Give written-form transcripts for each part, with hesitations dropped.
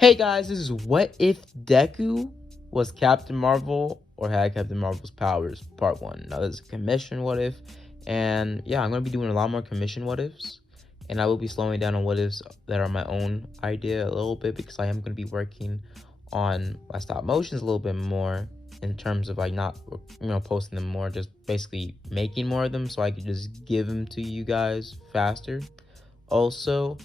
Hey guys, this is What If Deku was Captain Marvel or had Captain Marvel's powers, part 1. Now this is a commission what if, and yeah, I'm going to be doing a lot more commission what ifs, and I will be slowing down on what ifs that are my own idea a little bit because I am going to be working on my stop motions a little bit more in terms of like not posting them more, just basically making more of them so I could just give them to you guys faster. Also,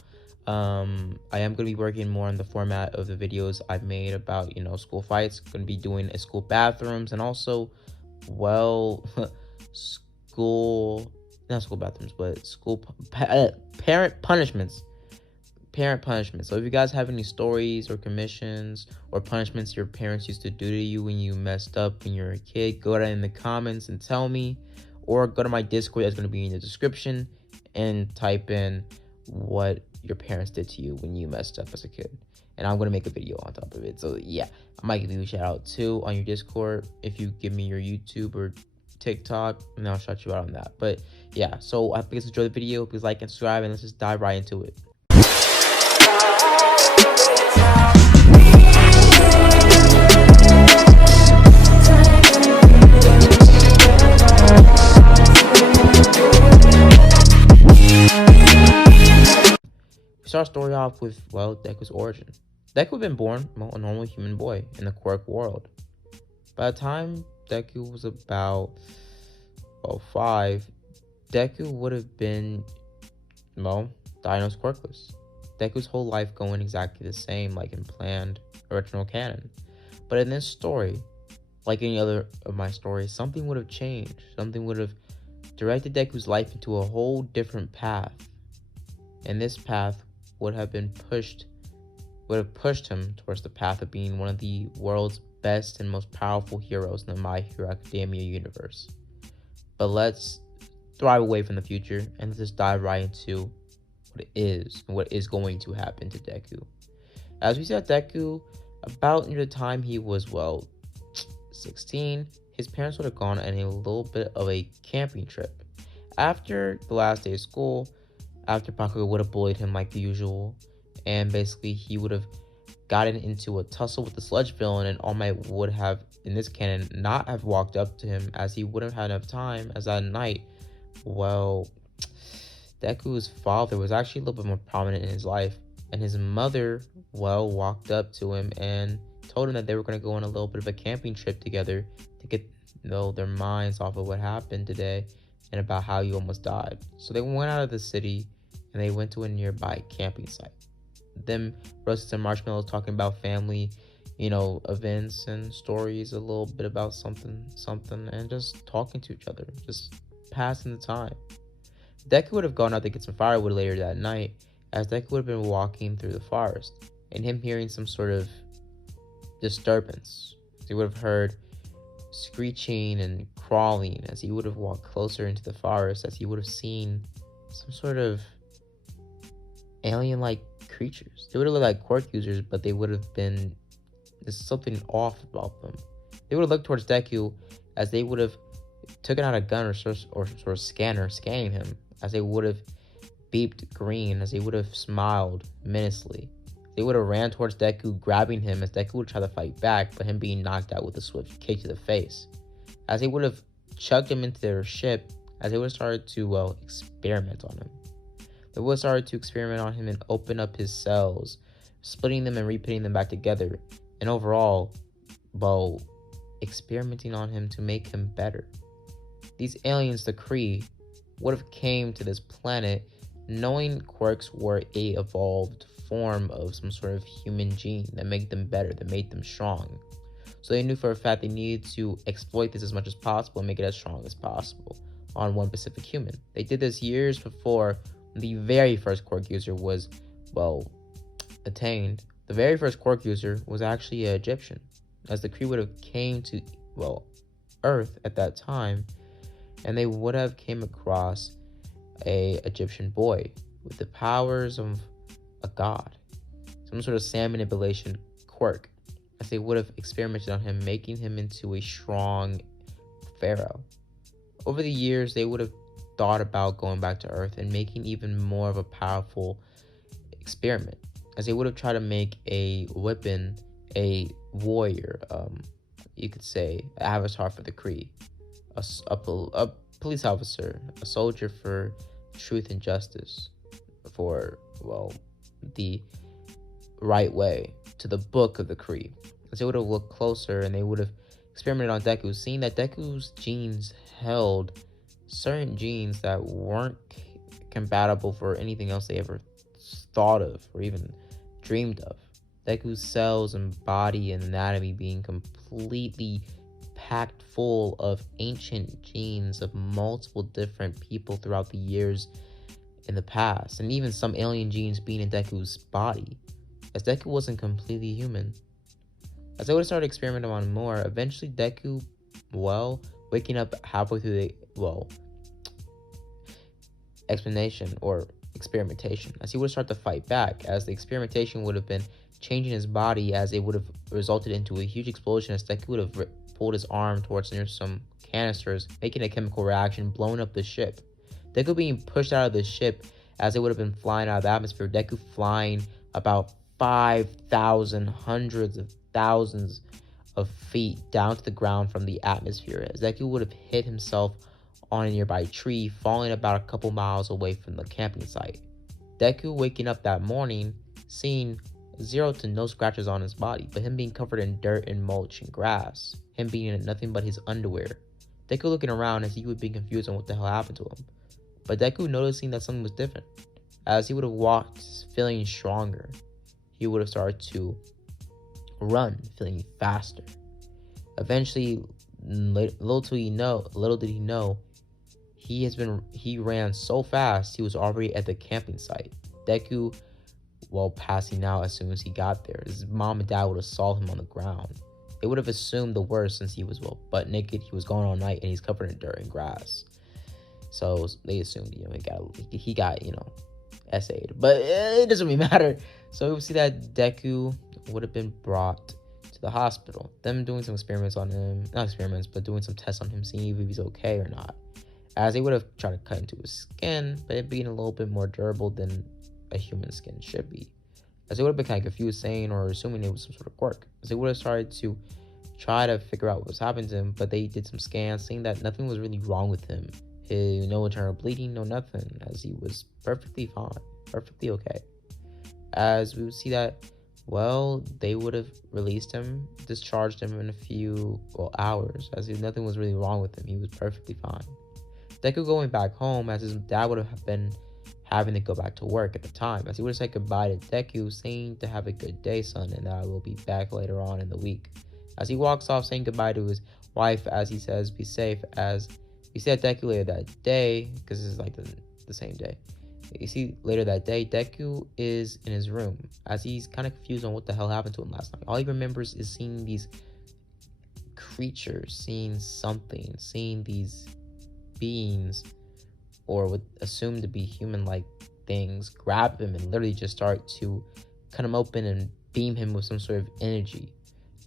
I am going to be working more on the format of the videos I've made about, school fights. Going to be doing a school bathrooms and also, well, school, not school bathrooms, but school parent punishments. Parent punishments. So if you guys have any stories or commissions or punishments your parents used to do to you when you messed up when you were a kid, go down in the comments and tell me, or go to my Discord that's going to be in the description and type in what your parents did to you when you messed up as a kid, and I'm going to make a video on top of it. So yeah, I might give you a shout out too on your Discord if you give me your YouTube or TikTok, and I'll shout you out on that. But yeah, so I hope you guys enjoy the video. Please like and subscribe, and let's just dive right into it. Start our story off with, well, Deku's origin. Deku had been born a normal human boy in the quirk world. By the time Deku was about 5, Deku would have been, diagnosed quirkless. Deku's whole life going exactly the same like in planned original canon. But in this story, like any other of my stories, something would have changed. Something would have directed Deku's life into a whole different path. And this path would have pushed him towards the path of being one of the world's best and most powerful heroes in the My Hero Academia universe. But let's thrive away from the future and let's just dive right into what is going to happen to Deku. As we said, Deku, about near the time he was 16, his parents would have gone on a little bit of a camping trip. After the last day of school, after Bakugo would have bullied him like usual, and basically he would have gotten into a tussle with the sludge villain, and All Might would have, in this canon, not have walked up to him as he wouldn't have had enough time, as that night, Deku's father was actually a little bit more prominent in his life, and his mother, walked up to him and told him that they were going to go on a little bit of a camping trip together to get their minds off of what happened today and about how you almost died. So they went out of the city and they went to a nearby camping site. Them roasted some marshmallows, talking about family, events and stories, a little bit about something, and just talking to each other, just passing the time. Deku would have gone out to get some firewood later that night, as Deku would have been walking through the forest, and him hearing some sort of disturbance. He would have heard screeching and crawling as he would have walked closer into the forest, as he would have seen some sort of alien-like creatures. They would have looked like quirk users, but they would have been, there's something off about them. They would have looked towards Deku as they would have taken out a gun or sort of scanner, scanning him, as they would have beeped green, as they would have smiled menacingly. They would have ran towards Deku, grabbing him as Deku would try to fight back, but him being knocked out with a swift kick to the face. As they would have chucked him into their ship, as they would have started to, experiment on him. They would have started to experiment on him and open up his cells, splitting them and re-putting them back together. And overall, experimenting on him to make him better. These aliens, the Kree, would have came to this planet knowing quirks were a evolved form of some sort of human gene that made them better, that made them strong. So they knew for a fact they needed to exploit this as much as possible and make it as strong as possible on one specific human. They did this years before the very first quirk user was, attained. The very first quirk user was actually an Egyptian, as the Kree would have came to, Earth at that time, and they would have came across a Egyptian boy with the powers of a god, some sort of sand manipulation quirk, as they would have experimented on him, making him into a strong pharaoh. Over the years, they would have thought about going back to Earth and making even more of a powerful experiment as they would have tried to make a weapon, a warrior, you could say, an avatar for the Kree, a police officer, a soldier for truth and justice, for, well, the right way, to the book of the Kree. As they would have looked closer and they would have experimented on Deku, seeing that Deku's genes held certain genes that weren't compatible for anything else they ever thought of or even dreamed of. Deku's cells and body and anatomy being completely packed full of ancient genes of multiple different people throughout the years in the past, and even some alien genes being in Deku's body, as Deku wasn't completely human. As I would have started experimenting on more, eventually Deku, well, waking up halfway through the, well, explanation or experimentation, as he would start to fight back, as the experimentation would have been changing his body, as it would have resulted into a huge explosion, as Deku would have pulled his arm towards near some canisters, making a chemical reaction, blowing up the ship. Deku being pushed out of the ship as it would have been flying out of the atmosphere. Deku flying about 5,000, hundreds of thousands of feet down to the ground from the atmosphere, as Deku would have hit himself on a nearby tree, falling about a couple miles away from the camping site. Deku waking up that morning, seeing 0 to no scratches on his body, but him being covered in dirt and mulch and grass, him being in nothing but his underwear. Deku looking around as he would be confused on what the hell happened to him, but Deku noticing that something was different. As he would have walked feeling stronger, he would have started to run feeling faster. Eventually, little did he know, he ran so fast he was already at the camping site. Deku, well, passing out as soon as he got there. His mom and dad would have saw him on the ground. They would have assumed the worst since he was, well, butt naked. He was gone all night and he's covered in dirt and grass. So they assumed, he got, essayed. But it doesn't really matter. So we would see that Deku would have been brought to the hospital. Them doing some experiments on him, not experiments, but doing some tests on him, seeing if he's okay or not. As they would have tried to cut into his skin, but it being a little bit more durable than a human skin should be. As they would have been kind of confused, saying or assuming it was some sort of quirk. As they would have started to try to figure out what was happening to him, but they did some scans, seeing that nothing was really wrong with him. No internal bleeding, no nothing, as he was perfectly fine, perfectly okay. As we would see that, well, they would have released him, discharged him in a few, hours, as if nothing was really wrong with him. He was perfectly fine. Deku going back home, as his dad would have been having to go back to work at the time, as he would have said goodbye to Deku, saying to have a good day, son, and that I will be back later on in the week. As he walks off, saying goodbye to his wife, as he says, be safe, as we see that Deku later that day, because this is like the same day. You see later that day, Deku is in his room, as he's kind of confused on what the hell happened to him last night. All he remembers is seeing these creatures, seeing something, seeing these beings, or what assumed to be human-like things, grab him and literally just start to cut him open and beam him with some sort of energy.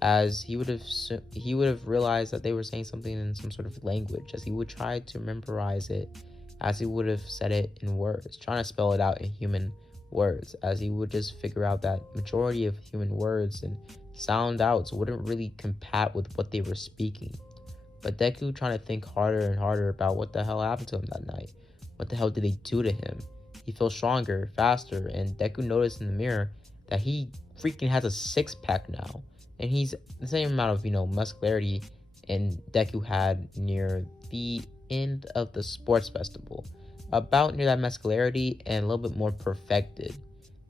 As he would have realized that they were saying something in some sort of language, as he would try to memorize it, as he would have said it in words, trying to spell it out in human words, as he would just figure out that majority of human words and sound outs wouldn't really compat with what they were speaking. But Deku trying to think harder and harder about what the hell happened to him that night. What the hell did they do to him? He feels stronger, faster, and Deku noticed in the mirror that he freaking has a six-pack now. And he's the same amount of, muscularity and Deku had near the end of the sports festival. About near that muscularity and a little bit more perfected.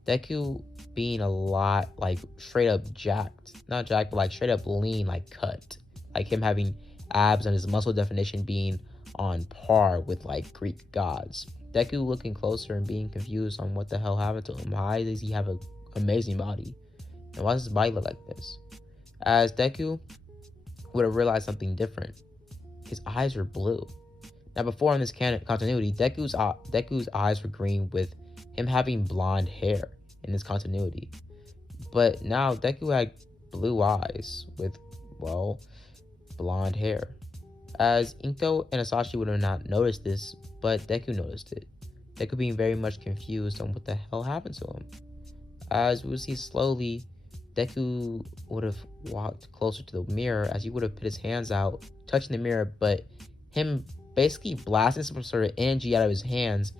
Deku being a lot, like, straight up jacked. Not jacked, but, like, straight up lean, like, cut. Like, him having abs and his muscle definition being on par with, like, Greek gods. Deku looking closer and being confused on what the hell happened to him. Why does he have an amazing body? And why does his body look like this? As Deku would have realized something different. His eyes were blue. Now, before in this continuity, Deku's eyes were green with him having blonde hair in this continuity. But now Deku had blue eyes with, blonde hair. As Inko and Asashi would have not noticed this, but Deku noticed it. Deku being very much confused on what the hell happened to him. As we would see slowly, Deku would have walked closer to the mirror as he would have put his hands out, touching the mirror, but him basically blasting some sort of energy out of his hands,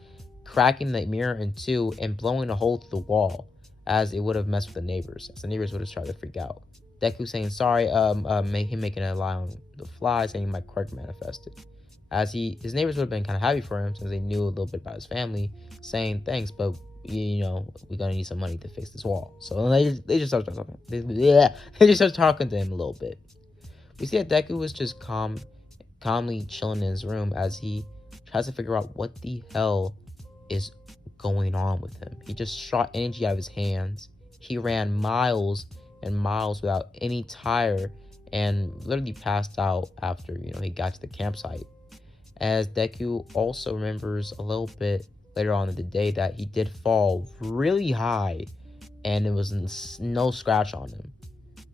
cracking the mirror in two and blowing a hole through the wall, as it would have messed with the neighbors, as the neighbors would have started to freak out. Deku saying sorry, making a lie on the fly, saying my quirk manifested. As his neighbors would have been kind of happy for him since they knew a little bit about his family, saying thanks, but we're gonna need some money to fix this wall. So they just start talking. They just start talking to him a little bit. We see that Deku was just calmly chilling in his room as he tries to figure out what the hell is going on with him. He just shot energy out of his hands. He ran miles and miles without any tire and literally passed out after he got to the campsite. As Deku also remembers a little bit later on in the day that he did fall really high and it was no scratch on him.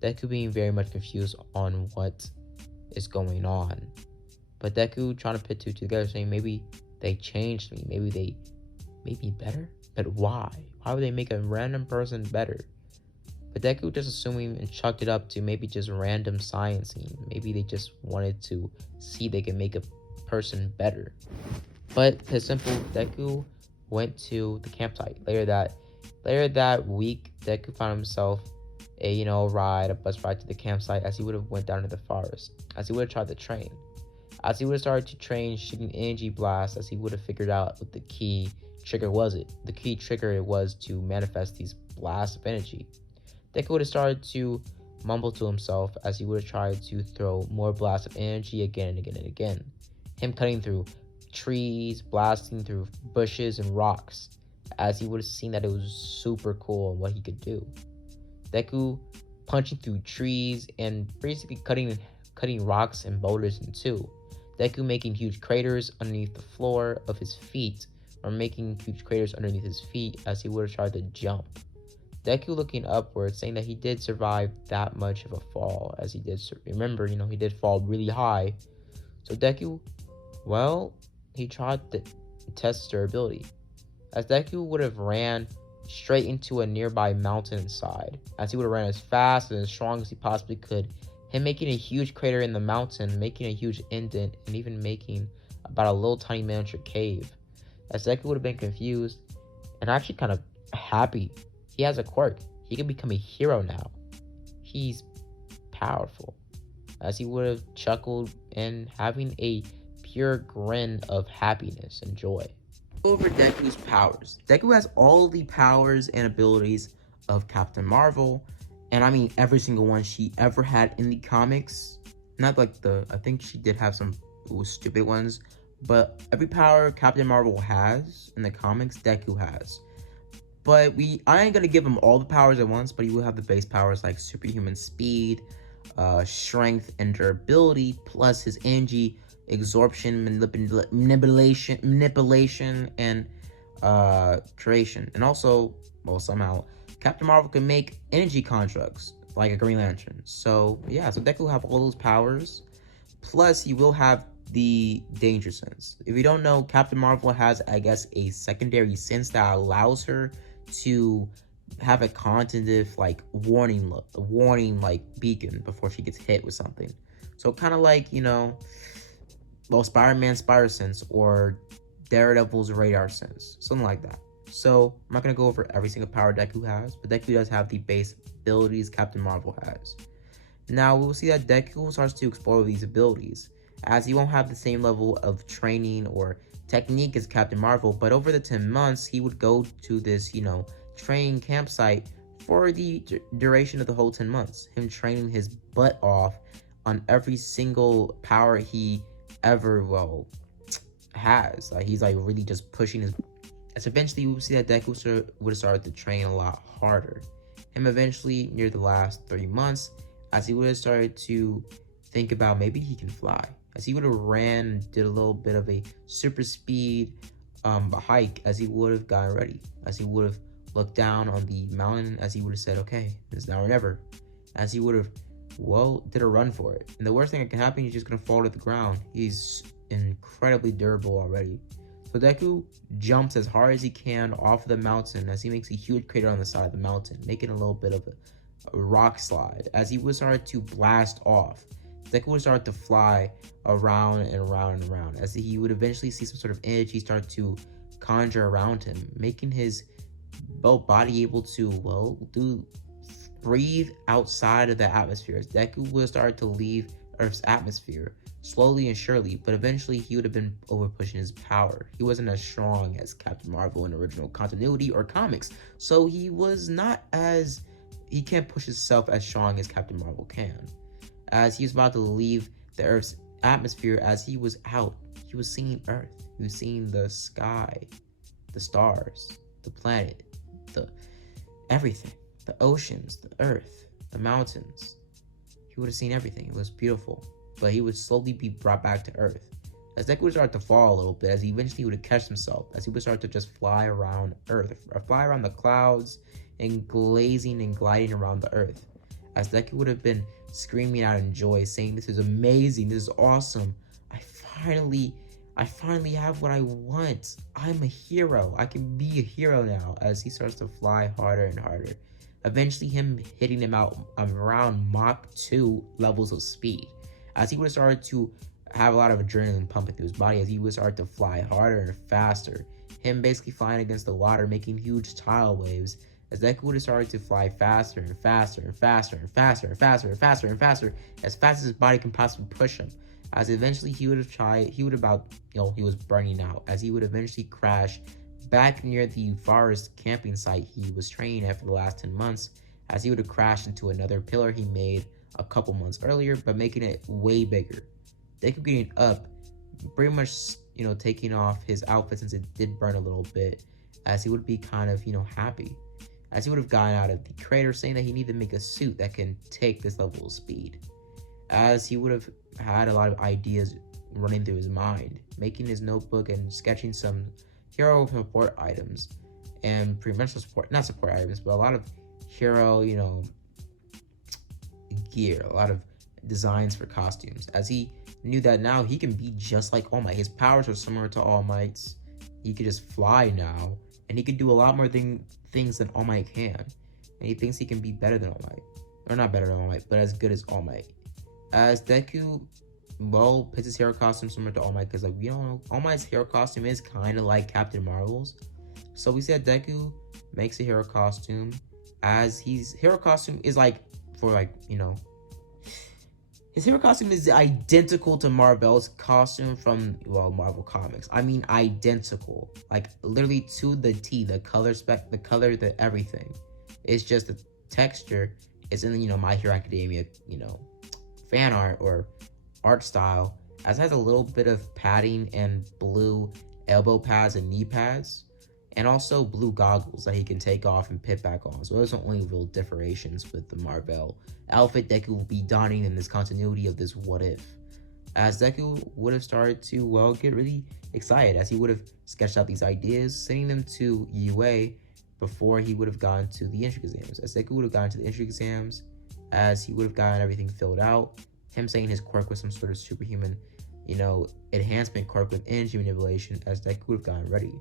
Deku being very much confused on what is going on. But Deku trying to put two together, saying maybe they changed me, maybe they made me better? But why? Why would they make a random person better? But Deku just assuming and chucked it up to maybe just random sciencing. Maybe they just wanted to see they can make a person better. But to simple, Deku went to the campsite. Later that week, Deku found himself a bus ride to the campsite as he would have went down to the forest. As he would have tried to train. As he would have started to train shooting energy blasts, as he would have figured out what the key trigger was. The key trigger was to manifest these blasts of energy. Deku would have started to mumble to himself as he would have tried to throw more blasts of energy again and again and again. Him cutting through trees, blasting through bushes and rocks, as he would have seen that it was super cool and what he could do. Deku punching through trees and basically cutting rocks and boulders in two. Deku making huge craters underneath the floor of his feet, or making huge craters underneath his feet as he would have tried to jump. Deku looking upwards, saying that he did survive that much of a fall, as he did remember, he did fall really high. So Deku, he tried to test durability, as Deku would have ran straight into a nearby mountainside, as he would have ran as fast and as strong as he possibly could, him making a huge crater in the mountain, making a huge indent, and even making about a little tiny miniature cave. As Deku would have been confused and actually kind of happy. He has a quirk. He can become a hero now. He's powerful. As he would have chuckled and having a pure grin of happiness and joy. Over Deku's powers. Deku has all the powers and abilities of Captain Marvel. And I mean every single one she ever had in the comics. Not like I think she did have some stupid ones. But every power Captain Marvel has in the comics, Deku has. But I ain't gonna give him all the powers at once, but he will have the base powers like superhuman speed, strength, and durability, plus his energy, absorption, manipulation, and creation. And also, somehow, Captain Marvel can make energy constructs like a Green Lantern. So yeah, so Deku will have all those powers. Plus, he will have the danger sense. If you don't know, Captain Marvel has, I guess, a secondary sense that allows her to have a cognitive warning beacon before she gets hit with something. So kind of like Spider-Man's Spider Sense or Daredevil's Radar Sense, something like that. So I'm not gonna go over every single power Deku has, but Deku does have the base abilities Captain Marvel has. Now we will see that Deku starts to explore these abilities, as he won't have the same level of training or technique as Captain Marvel, but over the 10 months, he would go to this, training campsite for the duration of the whole 10 months. Him training his butt off on every single power he ever, has. He's really just pushing his... As eventually, we will see that Deku would have started to train a lot harder. Him eventually, near the last 3 months, as he would have started to think about maybe he can fly. As he would have did a little bit of a super speed hike, as he would have gotten ready. As he would have looked down on the mountain, as he would have said, okay, it's now or never. As he would have, did a run for it. And the worst thing that can happen, he's just going to fall to the ground. He's incredibly durable already. So Deku jumps as hard as he can off of the mountain as he makes a huge crater on the side of the mountain, making a little bit of a rock slide. As he would start to blast off, Deku would start to fly around and around and around. As he would eventually see some sort of energy start to conjure around him, making his body able to, breathe outside of the atmosphere. As Deku would start to leave Earth's atmosphere, slowly and surely, but eventually he would have been over pushing his power. He wasn't as strong as Captain Marvel in original continuity or comics, so he can't push himself as strong as Captain Marvel can. As he was about to leave the Earth's atmosphere, as he was out, he was seeing Earth. He was seeing the sky, the stars, the planet, everything, the oceans, the Earth, the mountains. He would have seen everything. It was beautiful. But he would slowly be brought back to Earth. As Deku would start to fall a little bit, as he eventually would catch himself, as he would start to just fly around Earth, or fly around the clouds, and glazing and gliding around the Earth. As Deku would have been screaming out in joy, saying, "This is amazing, this is awesome. I finally have what I want. I'm a hero. I can be a hero now," as he starts to fly harder and harder. Eventually him hitting him out around Mach 2 levels of speed. As he would have started to have a lot of adrenaline pumping through his body, as he would start to fly harder and faster. Him basically flying against the water, making huge tidal waves. As Deku would have started to fly faster and faster and faster and faster and faster and faster and faster, as fast as his body can possibly push him. As eventually he was burning out, as he would eventually crash back near the forest camping site he was training at for the last 10 months, as he would have crashed into another pillar he made a couple months earlier, but making it way bigger. Deku getting up, pretty much, taking off his outfit since it did burn a little bit, as he would be kind of, happy. As he would have gotten out of the crater, saying that he needed to make a suit that can take this level of speed. As he would have had a lot of ideas running through his mind, making his notebook and sketching some hero support items, and pretty much not support items, but a lot of hero, gear, a lot of designs for costumes, as he knew that now he can be just like All Might. His powers are similar to All Might's. He could just fly now, and he could do a lot more things than All Might can. And he thinks he can be better than All Might. Or not better than All Might, but as good as All Might. As Deku, picks his hero costume similar to All Might, because All Might's hero costume is kind of like Captain Marvel's. So we see that Deku makes a hero costume, as his hero costume is his hero costume is identical to Marvel's costume from, Marvel Comics. I mean, identical. Like, literally to the T. The color spec, the color, the everything. It's just the texture. It's in the, My Hero Academia, fan art or art style. As it has a little bit of padding and blue elbow pads and knee pads. And also blue goggles that he can take off and put back on. So those are the only real differentiations with the Marvel outfit Deku will be donning in this continuity of this What If. As Deku would have started to, get really excited, as he would have sketched out these ideas, sending them to UA before he would have gone to the entry exams. As Deku would have gone to the entry exams, as he would have gotten everything filled out, him saying his quirk was some sort of superhuman, enhancement quirk with energy manipulation, as Deku would have gotten ready.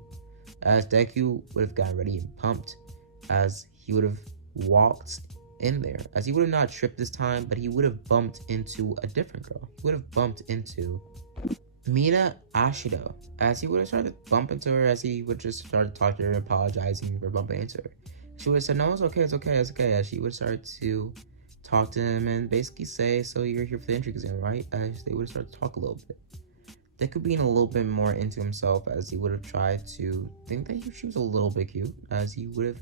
As Deku would have gotten ready and pumped, as he would have walked in there, as he would have not tripped this time, but he would have bumped into a different girl. He would have bumped into Mina Ashido, as he would have started to bump into her, as he would just start to talk to her, apologizing for bumping into her. She would have said, "No, it's okay, as she would start to talk to him and basically say, "So you're here for the entry exam, right?" As they would start to talk a little bit. Deku being a little bit more into himself, as he would have tried to think that she was a little bit cute, as he would have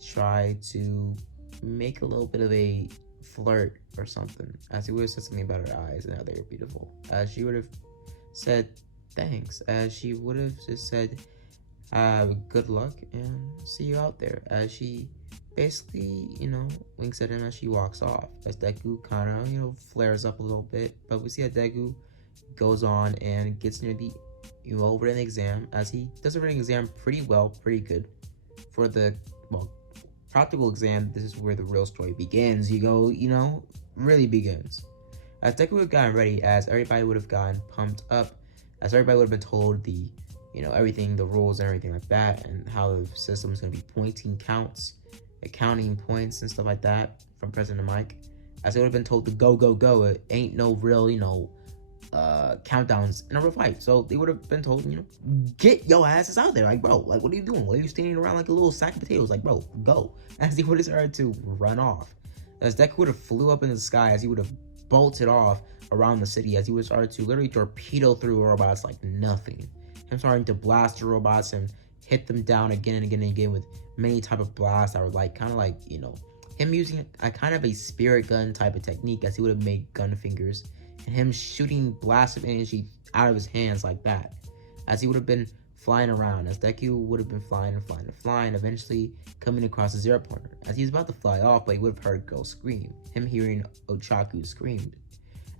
tried to make a little bit of a flirt or something, as he would have said something about her eyes and how they were beautiful, as she would have said thanks, as she would have just said good luck and see you out there, as she basically winks at him as she walks off, as Deku kind of flares up a little bit, but we see that Deku goes on and gets near the written exam, as he does a written exam pretty good. For the practical exam, this is where the real story begins. Really begins. As Deku would have gotten ready, as everybody would have gotten pumped up, as everybody would have been told the everything, the rules and everything like that, and how the system is going to be pointing counts, accounting points and stuff like that from President Mike. As they would have been told to go, go, go. It ain't no real, countdowns in a real fight. So they would have been told, get your asses out there. Like, bro, like, what are you doing? Why are you standing around like a little sack of potatoes? Like, bro, go. As he would have started to run off. As Deku would have flew up in the sky, as he would have bolted off around the city, as he would have started to literally torpedo through robots like nothing. Him starting to blast the robots and hit them down again and again and again with many type of blasts that were like, kind of like, him using a kind of a spirit gun type of technique, as he would have made gun fingers, and him shooting blasts of energy out of his hands like that, as he would have been flying around, as Deku would have been flying and flying and flying, eventually coming across the zero pointer. As he was about to fly off, but he would have heard a girl scream, him hearing Ochaku scream.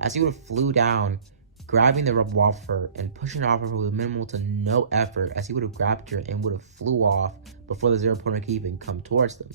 As he would have flew down, grabbing the rubber off her and pushing it off of her with minimal to no effort, as he would have grabbed her and would have flew off before the zero pointer could even come towards them,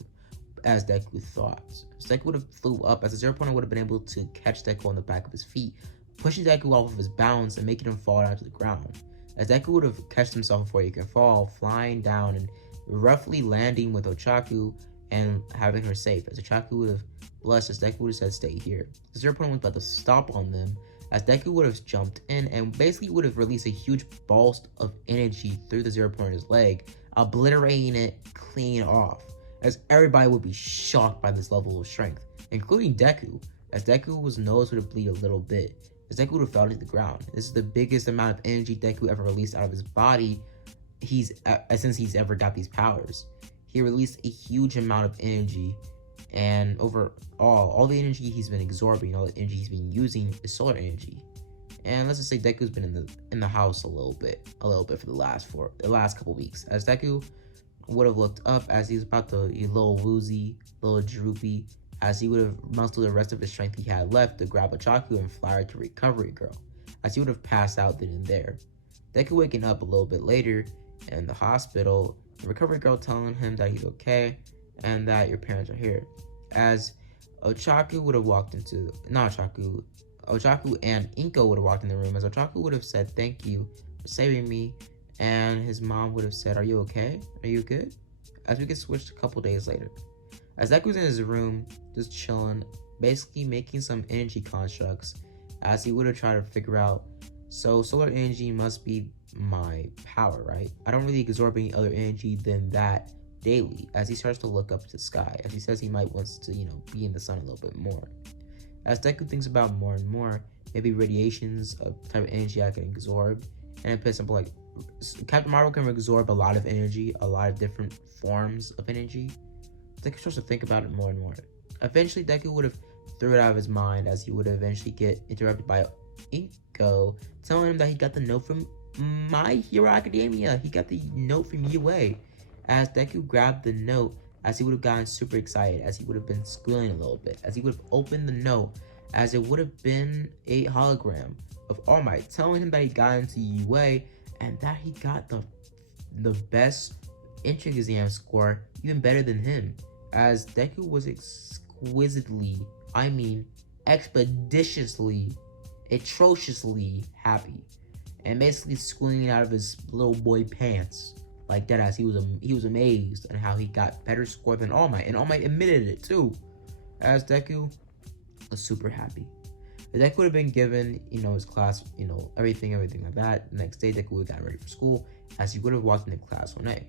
as Deku thought. As Deku would have flew up, as the zero pointer would have been able to catch Deku on the back of his feet, pushing Deku off of his bounce and making him fall down to the ground. As Deku would have catched himself before he could fall, flying down and roughly landing with Ochaku and having her safe. As Ochaku would have blessed, as Deku would have said, stay here. The zero pointer was about to stop on them, as Deku would have jumped in and basically would have released a huge burst of energy through the zero pointer's leg, obliterating it clean off, as everybody would be shocked by this level of strength, including Deku, as Deku's nose would have bleed a little bit, as Deku would have fell to the ground. This is the biggest amount of energy Deku ever released out of his body since he's ever got these powers. He released a huge amount of energy, and overall, all the energy he's been absorbing, all the energy he's been using is solar energy. And let's just say Deku's been in the house a little bit for the last couple weeks, as Deku would have looked up as he was about to be a little woozy, a little droopy, as he would have mustered the rest of the strength he had left to grab Ochaku and fly her to Recovery Girl, as he would have passed out then and there. Deku waking up a little bit later in the hospital, the Recovery Girl telling him that he's okay and that your parents are here. As Ochaku would have walked into, Ochaku and Inko would have walked in the room, as Ochaku would have said thank you for saving me, and his mom would have said, are you okay? Are you good? As we get switched a couple days later. As Deku's in his room, just chilling, basically making some energy constructs, as he would have tried to figure out, so solar energy must be my power, right? I don't really absorb any other energy than that daily, as he starts to look up to the sky, as he says he might want to, be in the sun a little bit more. As Deku thinks about more and more, maybe radiations of type of energy I can absorb, and it puts simple like, Captain Marvel can absorb a lot of energy, a lot of different forms of energy. Deku starts to think about it more and more. Eventually, Deku would have threw it out of his mind, as he would eventually get interrupted by Inko telling him that he got the note from My Hero Academia. He got the note from UA. As Deku grabbed the note, as he would have gotten super excited, as he would have been squealing a little bit, as he would have opened the note, as it would have been a hologram of All Might telling him that he got into UA and that he got the best entrance exam score, even better than him. As Deku was exquisitely, expeditiously, atrociously happy, and basically squealing out of his little boy pants like that, as he was amazed at how he got better score than All Might, and All Might admitted it too. As Deku was super happy. The Deku would have been given, his class, everything like that. The next day, Deku would have got ready for school, as he would have walked into class one day.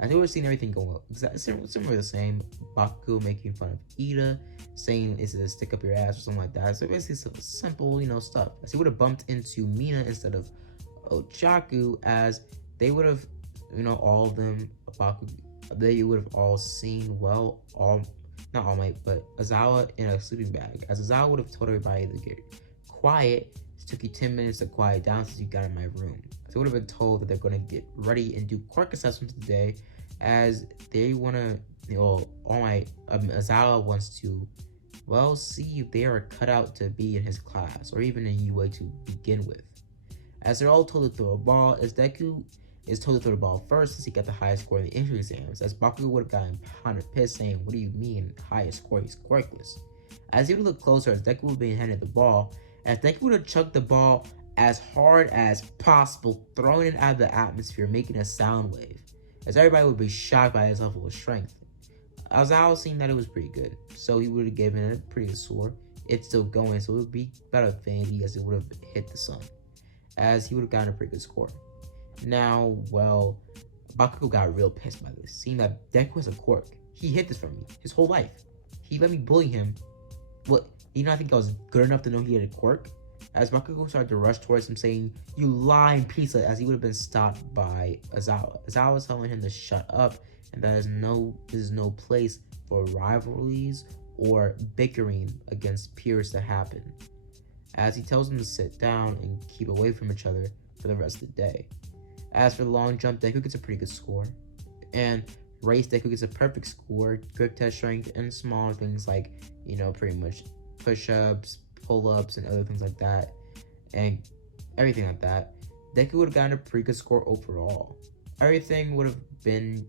As he would have seen everything going similar the same. Baku making fun of Ida, saying, is it a stick up your ass or something like that. So basically some simple, stuff. As he would have bumped into Mina instead of Ochaku, as they would have, all of them, Baku, they would have all seen, not All Might, but Aizawa in a sleeping bag. As Aizawa would have told everybody to get quiet. It took you 10 minutes to quiet down since you got in my room. They would have been told that they're going to get ready and do quirk assessments today, as they want to, Aizawa wants to, see if they are cut out to be in his class, or even in UA to begin with. As they're all told to throw a ball, as Deku is told to throw the ball first since he got the highest score in the entrance exams, as Baku would have gotten pounded pissed, saying, what do you mean highest score? He's quirkless. As he would look closer, as Deku would be handed the ball, as Deku would have chucked the ball as hard as possible, throwing it out of the atmosphere, making a sound wave, as everybody would be shocked by his level of strength. Azal seen that it was pretty good, so he would have given it a pretty good score. It's still going, so it would be about affinity as it would have hit the sun, as he would have gotten a pretty good score. Now, well, Bakugo got real pissed by this, seeing that Deku has a quirk. He hid this from me his whole life. He let me bully him. What? He did not think I was good enough to know he had a quirk? As Bakugo started to rush towards him, saying, "You lying piece of," as he would have been stopped by Aizawa. Aizawa was telling him to shut up, and that this is no place for rivalries or bickering against peers to happen. As he tells him to sit down and keep away from each other for the rest of the day. As for the long jump, Deku gets a pretty good score. And race, Deku gets a perfect score, grip test strength, and small things like, pretty much push-ups, pull-ups, and other things like that. And everything like that. Deku would have gotten a pretty good score overall. Everything would have been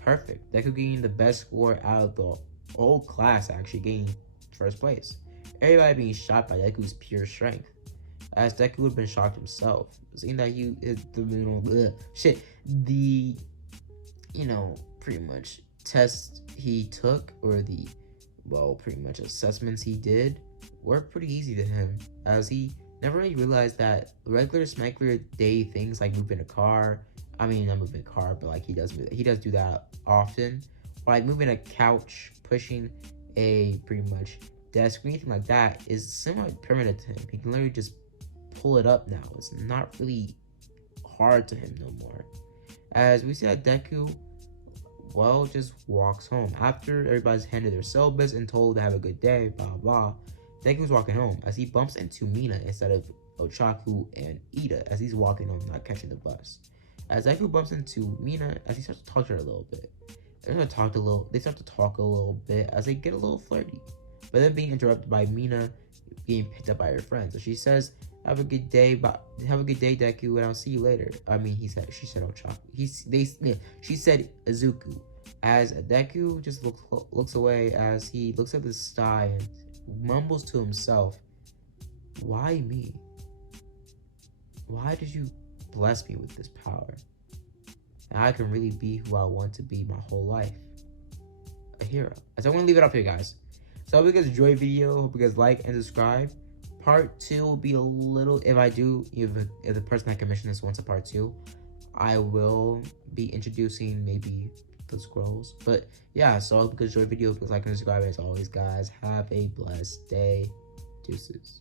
perfect. Deku getting the best score out of the whole class, actually getting first place. Everybody being shocked by Deku's pure strength, as Deku would have been shocked himself, seeing that pretty much tests he took, or pretty much assessments he did, were pretty easy to him, as he never really realized that regular day things like moving a car, not moving a car, but like he does do that often, or like moving a couch, pushing a pretty much desk, anything like that, is somewhat primitive to him. He can literally just pull it up now. It's not really hard to him no more. As we see that Deku, just walks home. After everybody's handed their syllabus and told to have a good day, blah blah, Deku's walking home as he bumps into Mina instead of Ochaku and Ida as he's walking home, not catching the bus. As Deku bumps into Mina, as he starts to talk to her a little bit. They start to talk a little bit as they get a little flirty, but then being interrupted by Mina being picked up by her friends. So she says, have a good day, Deku, and I'll see you later. She said Ochaku. She said Izuku. As Deku just looks away as he looks at the sky and mumbles to himself, "Why me? Why did you bless me with this power? And I can really be who I want to be my whole life. A hero." So I'm going to leave it up here, guys. So I hope you guys enjoyed the video. Hope you guys like and subscribe. Part 2 will be a little, if the person that commissioned this wants a part 2, I will be introducing maybe the scrolls. But yeah, so I hope you guys enjoyed the video. Please like and subscribe. As always, guys, have a blessed day. Deuces.